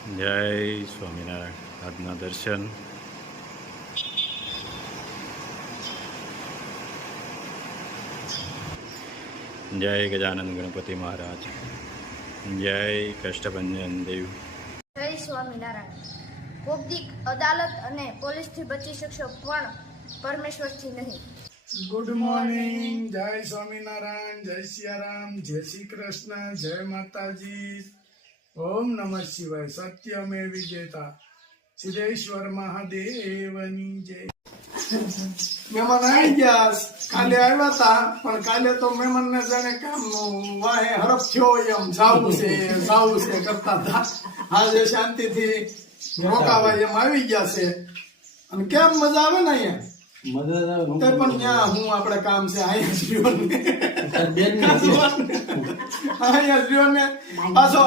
જય સ્વામિનારાયણ. આજના દર્શન. જય ગજાનંદ ગણપતિ મહારાજ. જય કષ્ટભંજન દેવ. જય સ્વામિનારાયણ. કોકદીક અદાલત અને પોલીસથી બચી શકશો પણ પરમેશ્વરથી નહીં. Good morning. જય સ્વામિનારાયણ, જય સિયારામ, જય શ્રી કૃષ્ણ, જય માતાજી. ઓમ નમઃ શિવાય. સત્યમે વિજેતા સિદ્ધેશ્વર મહાદેવની જય. મહેમાન આવી ગયા. કાલે આવ્યા હતા પણ કાલે તો મહેમાન ને જાણે કામ વાહે હરફ થયો એમ જાવું છે કરતા હતા. આજે શાંતિથી રોકાવા એમ આવી ગયા છે. અને કેમ મજા આવે ને અહીંયા તે પણ ત્યાં હું આપણે કામ છે અહીંયા જીવો ને પાછો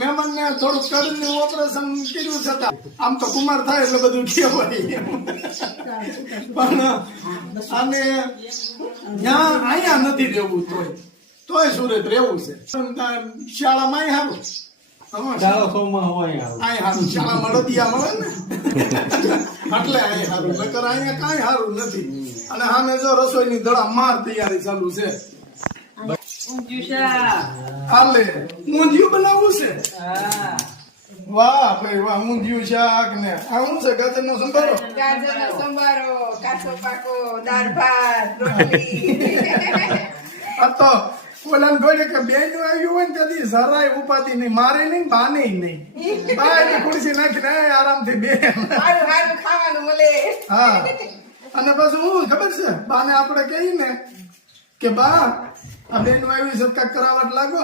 મહેમાન ને થોડું કડનું ઓપરેશન કર્યું છતાં આમ તો કુમાર થાય એટલે બધું કહેવાય પણ અને ત્યાં અહીંયા નથી રહેવું તોય સુરત રહેવું છે. શાળામાં સારું શાળા મળદિયા મળે ને એટલે અહીં સારું નકર અહીંયા કઈ સારું નથી. અને સામે જો રસોઈની દડા માર તૈયારી ચાલુ છે. હાલે ઊંધિયું બનાવવું છે. વાહ ભાઈ વાહ. ઊંધિયું શાક ને આ શું છે? ગાજરનો સંભારો. ગાજરનો સંભારો, કાચો પાકો, દાળ ભાત, રોટલી. આ તો ઓલાને ગોળે કે બેન નું આવ્યું હોય ને ત્યાંથી જરાય ઉપાધિ નહીં, મારે નહીં, બાને નહીં. બાય ખુરશી નાખીને આરામથી બે. સારું સારું ખાવાનું મળે. હા. અને પાછું હું ખબર છે બાને આપણે કહીએ ને કે બા આ બેન નું આવ્યું છે કાંઈક કરાવટ લાગો.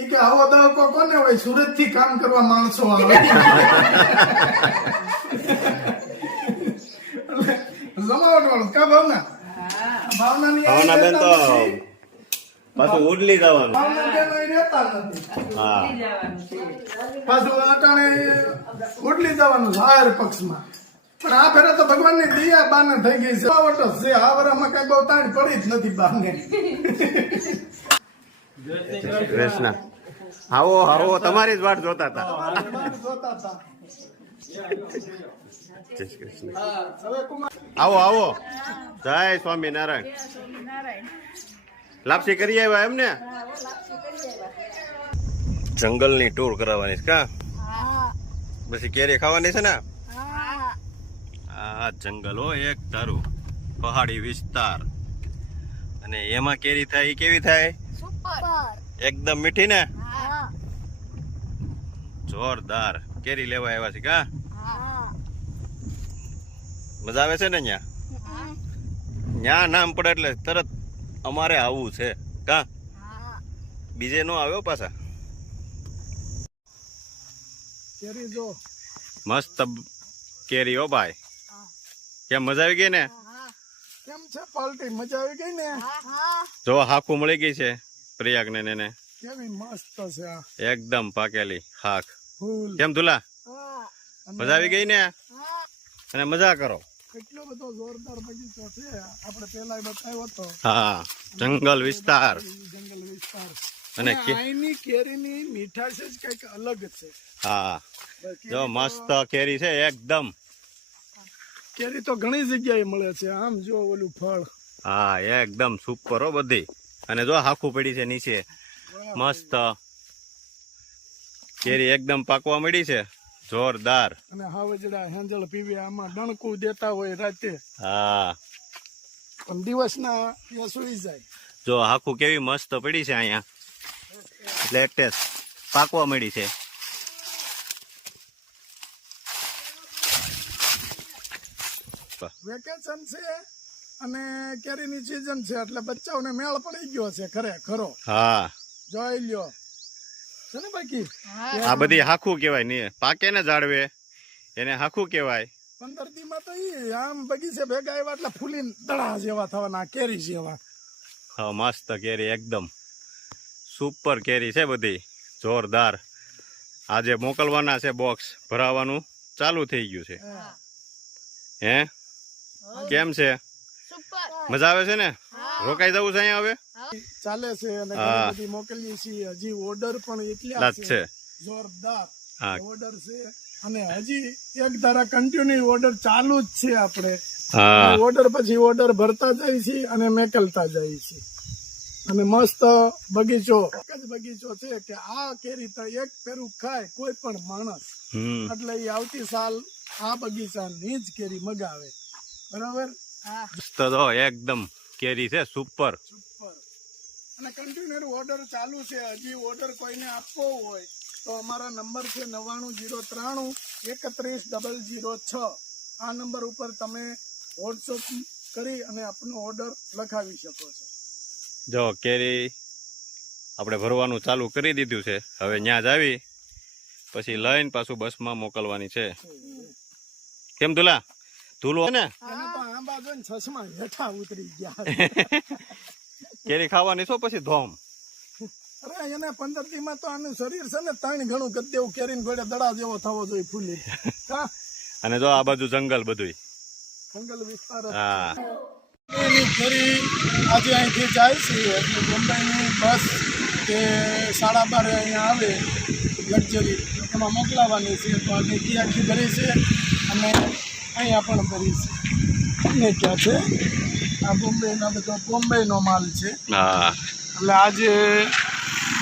એ કે આવો દળકો કોને હોય? સુરત થી કામ કરવા માણસો આવે. જમાવટ વાળું કા ભાવના? ભાવના બેન તો પાછું ઉડલી જવાનું. ભાવના બેન અહીં રહેતા નથી. હા, પાછું અટાણે ઉડલી જવાનું જાહેર પક્ષમાં. પણ આ ફેરે તો ભગવાન ની દયા બાને થઈ ગઈ છે. જમાવટ જ છે. આ વરામાં કઈ બહુ તાણ પડી જ નથી બાને. કૃષ્ણ આવો આવો, તમારી જ વાટ જોતા હતા. જોતા હતા. જય શ્રી કૃષ્ણ. હવે કુમાર આવો આવો. જય સ્વામિનારાયણ. લાપસી કરી આવ્યા એમ ને? જંગલની ટૂર કરાવવાની છે કા? પછી કેરી ખાવાની છે ને? આ જંગલ હો એક ધારું પહાડી વિસ્તાર. અને એમાં કેરી થાય એ કેવી થાય? એકદમ મીઠી ને? જોરદાર કેરી લેવા આવ્યા છે કા? મજા આવે છે ને? ન્યા નામ પડે એટલે તરત અમારે આવવું છે કા? બીજે નો આવ્યો પાછા. કેરી જો મસ્ત કેરી હો ભાઈ. કેમ મજા આવી ગઈ ને? કેમ છે પાલટી? મજા આવી ગઈ ને? જો હાખું મળી ગઈ છે પ્રિયાગ ને એને. કેવી મસ્ત છે આ એકદમ પાકેલી હાખ. ફૂલ. કેમ તુલા અને મજા આવી ગઈ ને? અને મજા કરો. એટલો બધો જોરદાર બગીચો છે. આપણે પેલા બતાવ્યો હતો હા, જંગલ વિસ્તાર. જંગલ વિસ્તાર. અને અહીંની કેરીની મીઠાશ જ કઈક અલગ છે. હા, જો મસ્ત કેરી છે એકદમ. કેરી તો ઘણી જગ્યાએ મળે છે. આમ જો ઓલું ફળ. હા, એકદમ સુપર હો બધી. અને જો હાખું પડી છે નીચે. મસ્ત કેરી એકદમ પાકવા મળી છે. જોરદાર. અને હાવજડા હેંજળ પીવે આમાં ડણકું દેતા હોય રાતે. હા, પણ દિવસના એ સુઈ જાય. જો હાખું કેવી મસ્ત પડી છે અહીંયા. લેટેસ્ટ પાકવા મળી છે. વેકેશન છે અને કેરીની સીઝન છે એટલે બચ્ચાઓને મેળ પડી ગયો છે ખરો. હા, જોઈ લ્યો છે ને બાકી. આ બધી હાખું કેવાય ને? પાકે ને જાળવે એને હાખું કેવાય. 15 દી માં તો ઈ આમ બગીચે ભેગા આવ્યા એટલે ફૂલીને દડા જેવા થવાના કેરી જેવા. હા, મસ્ત કેરી એકદમ સુપર કેરી છે બધી. જોરદાર. આજે મોકલવાના છે, બોક્સ ભરાવાનું ચાલુ થઈ ગયું છે. હે કેમ છે? મજા આવે છે ને? રોકાઈ જવું છે અહીંયા હવે? ચાલે છે અને ઘણી બધી મોકલીએ છીએ. હજી ઓર્ડર પણ એટલા છે જોરદાર. હા ઓર્ડર છે અને હજી એક ધારા કન્ટિન્યુ ઓર્ડર ચાલુ જ છે આપણે. હા ઓર્ડર પછી ઓર્ડર ભરતા જાય છે અને મેકલતા જાય છે. અને મસ્ત બગીચો, એક જ બગીચો છે કે આ કેરી તો એક ફેરું ખાય કોઈ પણ માણસ એટલે એ આવતી સાલ આ બગીચાની જ કેરી મગાવે. બરાબર. તો એકદમ કેરી છે સુપર. સુપર. અને કન્ટિન્યુ ઓર્ડર ચાલુ છે. હજી ઓર્ડર કોઈને આપવો હોય તો અમારા નંબર છે 9903310006. આ નંબર ઉપર તમે વોટ્સઅપ કરી અને આપનો ઓર્ડર લખાવી શકો છો. જો કેરી આપણે ભરવાનું ચાલુ કરી દીધું છે. હવે ત્યાં જ આવી પછી લઈને પાછું બસમાં મોકલવાની છે. કેમ ધુલા ધૂલો ને અને તો આંબા જોઈને ચશ્મા હેઠા ઉતરી ગયા. કેરી ખાવાની છો પછી ધોમ. અરે એને 15 દીમાં તો આનું શરીર છે ને 3 ગણું કરી દેવું. કેરીને ઘોડે દડા જેવો થવો જોઈએ ફૂલી. હા, અને જો આ બાજુ જંગલ બધું. જંગલ વિસ્તાર. હા એની ફરી આજે અહીંથી જાય છે એટલે બોમ્બેની બસ કે 12:30 અહીંયા આવે લક્ઝરી એમાં મોકલાવાની છે. તો અહીંથી આખી ભરી છે અને અહીંયા પણ ભરી છે. અને ક્યાં છે આ બોમ્બેના બધો બોમ્બેનો માલ છે. હા એટલે આજે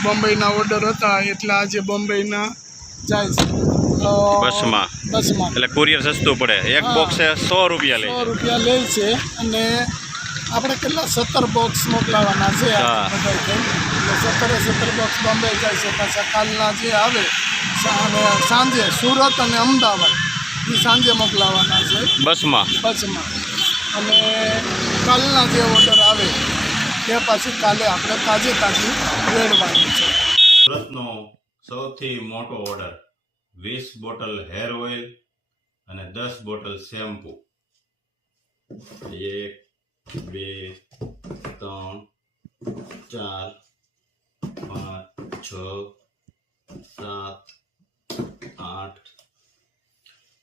બોમ્બેના ઓર્ડર હતા એટલે આજે બોમ્બેના જાય છે બસમાં. બસમાં. એટલે કુરિયર સસ્તું પડે. એક બોક્સ 100 રૂપિયા લે. 100 રૂપિયા લે છે અને આપણે કેટલા 17 બોક્સ મોકલાવાના છે. હા. બધા થઈ. એટલે 17 બોક્સ બોમ્બે જાય છે. પાછા કાલના જે આવે અને સાંજે સુરત અને અમદાવાદ એ સાંજે મોકલાવાના છે બસમાં. બસમાં. અને કાલના જે ઓર્ડર આવે તે પાછી કાલે આપણે તાજી વેડવાની છે. સુરતનો સૌથી મોટો ઓર્ડર 20 બોટલ હેર ઓઇલ અને 10 બોટલ શેમ્પુ. 1 2 3 4 5 6 7 8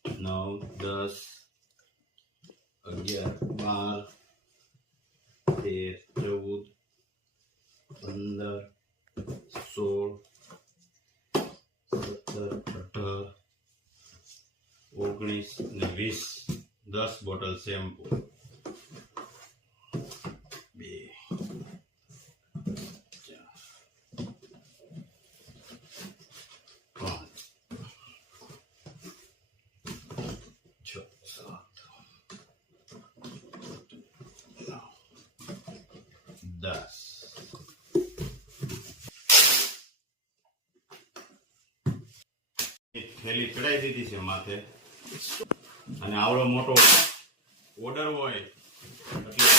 9 10 11 12 13 14 15 16 17 18 19 ને 20 10 બોટલ શેમ્પુ. 2 4 5 6 7 10. થેલી ચડાઈ દીધી છે માથે. અને આવડો મોટો ઓર્ડર હોય એટલે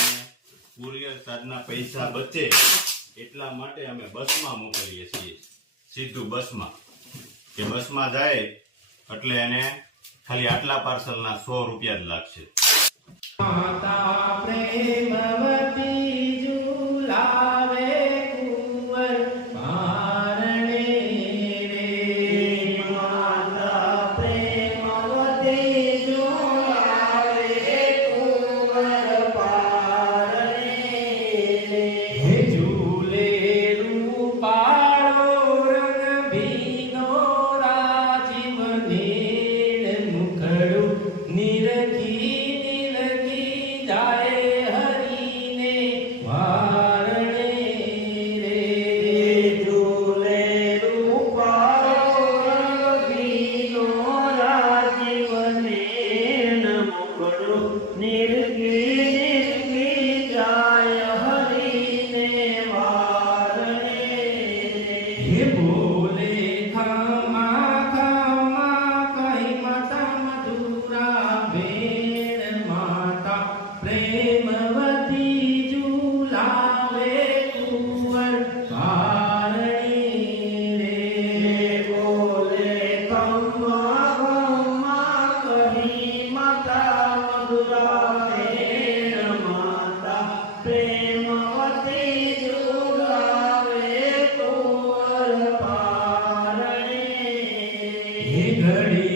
કુરિયર ચાર્જના પૈસા બચે એટલા માટે અમે બસમાં મોકલીએ છીએ. સીધું બસમાં કે બસમાં જાય એટલે એને ખાલી આટલા પાર્સલના 100 રૂપિયા જ લાગશે. માતા પ્રેમવતી ઝુલાવે કુંવર ભારણે રે. માતા પ્રેમવતી ઝુલાવે કુંવર ભારણે રે. ઝૂલે રૂપાળો રંગ ભીનો રાજીવ નીળ મુખડું નિરખી જાય હરીને વારણે રે. ઝૂલે રૂપાળો રંગીનો રાજીવ નેણ મુખડું નિરખી જાય હરીને વારણે રે. બોલે ખમા ખમા કહી માતા મધુરા બેન માતા પ્રેમવતી ઝુલાવે કુંવર ભારણે રે. બોલે ખમા ખમા કહી માતા મધુરા બેન માતા પ્રેમવતી ઝુલાવે કુંવર ભારણે. ઘડી